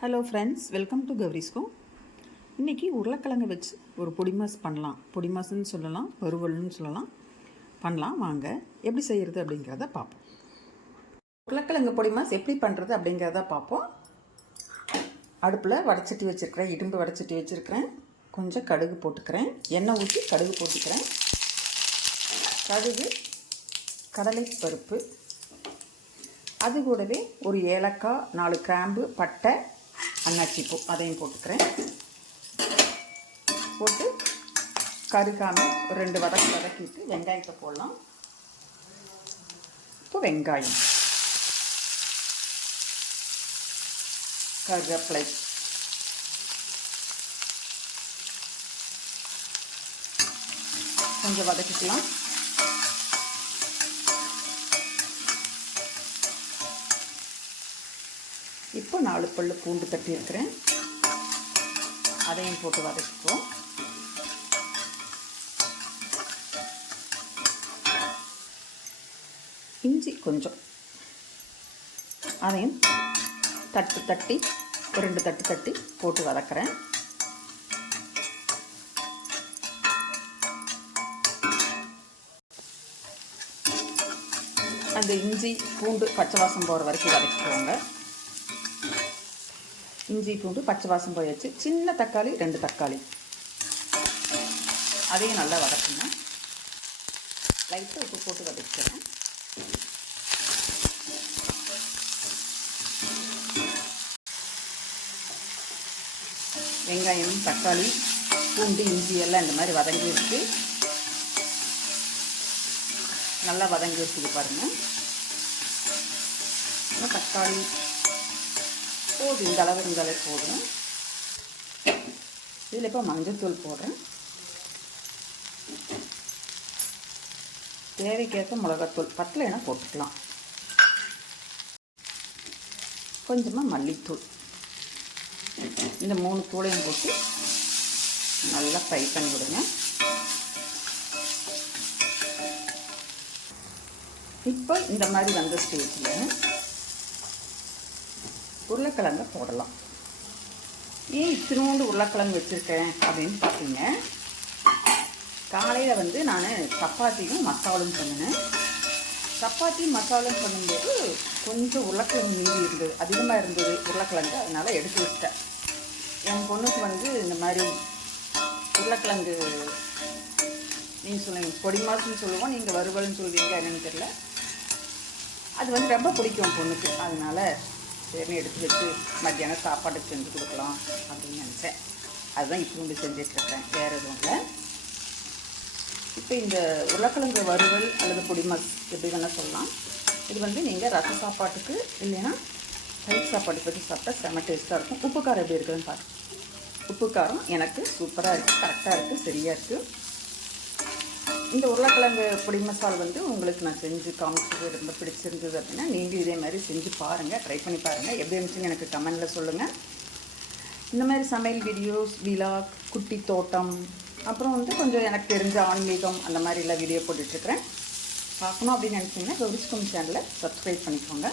Hello friends welcome to கௌரிஸ்கோ இன்றைக்கி உருளைக்கிழங்கு வச்சு ஒரு பொடிமாஸ் பண்ணலாம். பொடிமாஸ்ன்னு சொல்லலாம் வறுவல்னு சொல்லலாம். பண்ணலாம் வாங்க. எப்படி செய்கிறது அப்படிங்கிறத பார்ப்போம். உருளைக்கிழங்கு பொடி மாஸ் எப்படி பண்ணுறது அப்படிங்கிறத பார்ப்போம். அடுப்பில் வடச்சட்டி வச்சுருக்கிறேன் இடும்பு வடச்சட்டி வச்சுருக்கிறேன். கொஞ்சம் கடுகு போட்டுக்கிறேன். எண்ணெய் ஊற்றி கடுகு போட்டுக்கிறேன். கடுகு கடலை பருப்பு. அது கூடவே ஒரு ஏலக்காய் நாலு கிராம்பு பட்டை அன்னாச்சி பூ அதையும் போட்டுக்கிறேன். போட்டு கருகாமல் ரெண்டு வதக்கு வதக்கிட்டு வெங்காயத்தை போடலாம். இப்போ வெங்காயம். கருவேப்பிலை. கொஞ்சம் வதக்கிக்கலாம். இப்போ நாலு பல்லு பூண்டு தட்டியிருக்கிறேன் அதையும் போட்டு வதக்கிப்போம். இஞ்சி கொஞ்சம். அதையும் தட்டு தட்டி ஒரு ரெண்டு தட்டு தட்டி போட்டு வதக்கிறேன். அந்த இஞ்சி பூண்டு பச்சை வாசம் போகிற வரைக்கும் வதக்கிக்கோங்க. இஞ்சி பூண்டு பச்சை வாசம் போயாச்சு சின்ன தக்காளி ரெண்டு தக்காளி. அதையும் நல்லா வதக்குங்க. லைட்டாக உப்பு போட்டு வதக்கிறேன் வெங்காயம் தக்காளி பூண்டு இஞ்சி எல்லாம் இந்த மாதிரி வதங்கி வச்சு நல்லா வதங்கி இருக்குது பாருங்கள் தக்காளி போதும் இந்த அளவு இருந்தாலே போதும். இதில் இப்போ மஞ்சத்தூள் போடுறேன். தேவைக்கேற்ப மிளகாத்தூள் பத்தலைன்னா போட்டுக்கலாம். கொஞ்சமாக மல்லித்தூள். இந்த மூணு தூளையும் போட்டு நல்லா ஃப்ரை பண்ணி விடுங்க. இப்போ இந்த மாதிரி வந்த ஸ்டேஜில் உருளைக்கிழங்க போடலாம். ஏன் இத்தினோண்டு உருளைக்கிழங்கு வச்சுருக்கேன் அப்படின்னு பார்த்தீங்க காலையில் வந்து நான் சப்பாத்தியும் மசாலும் பண்ணினேன். சப்பாத்தி மசாலும் பண்ணும்போது கொஞ்சம் உருளைக்கிழங்கு மீதி இருந்தது அதிகமாக இருந்தது உருளைக்கிழங்கு அதனால் எடுத்து வச்சிட்டேன் என் பொண்ணுக்கு வந்து இந்த மாதிரி உருளைக்கிழங்கு நீங்கள் சொல்லுங்கள் பொடி மாசுன்னு சொல்லுவோம் நீங்கள் வறுவல்னு சொல்லுவீங்க என்னென்னு தெரியல. அது வந்து ரொம்ப பிடிக்கும் பொண்ணுக்கு அதனால் சரின்னு எடுத்து வச்சு மத்தியானம் சாப்பாடு செஞ்சு கொடுக்கலாம் அப்படின்னு நினச்சேன். அதுதான் இப்போ வந்து செஞ்சிட்ருக்கேன். வேறு எதுவும் இல்லை. இப்போ இந்த உருளைக்கிழங்கு வறுவல் அல்லது குடிமஸ் எப்படி வேணால் சொல்லலாம். இது வந்து நீங்கள் ரச சாப்பாட்டுக்கு இல்லைன்னா தயிர் சாப்பாடு பற்றி சாப்பிட்டா செம்ம டேஸ்ட்டாக இருக்கும். உப்பு காரம் எப்படி இருக்குதுன்னு பாருங்கள் உப்பு காரம் எனக்கு சூப்பராக இருக்குது கரெக்டாக இருக்குது சரியாக இருக்குது இந்த உருளைக்கிழங்கு பொடி மசால் வந்து உங்களுக்கு நான் செஞ்சு காமிச்சது ரொம்ப பிடிச்சிருந்தது அப்படின்னா நீங்கள் இதே மாதிரி செஞ்சு பாருங்கள் ட்ரை பண்ணி பாருங்கள் எப்படி இருந்துச்சுன்னு எனக்கு கமெண்டில் சொல்லுங்கள் இந்த மாதிரி சமையல் வீடியோஸ் விழா குட்டி தோட்டம் அப்புறம் வந்து கொஞ்சம் எனக்கு தெரிஞ்ச ஆன்மீகம் அந்த மாதிரிலாம் வீடியோ போட்டுட்ருக்குறேன் பார்க்கணும் அப்படின்னு நினச்சிங்கன்னா கௌரிஸ்கம் சேனலை சப்ஸ்கிரைப் பண்ணிக்கோங்க.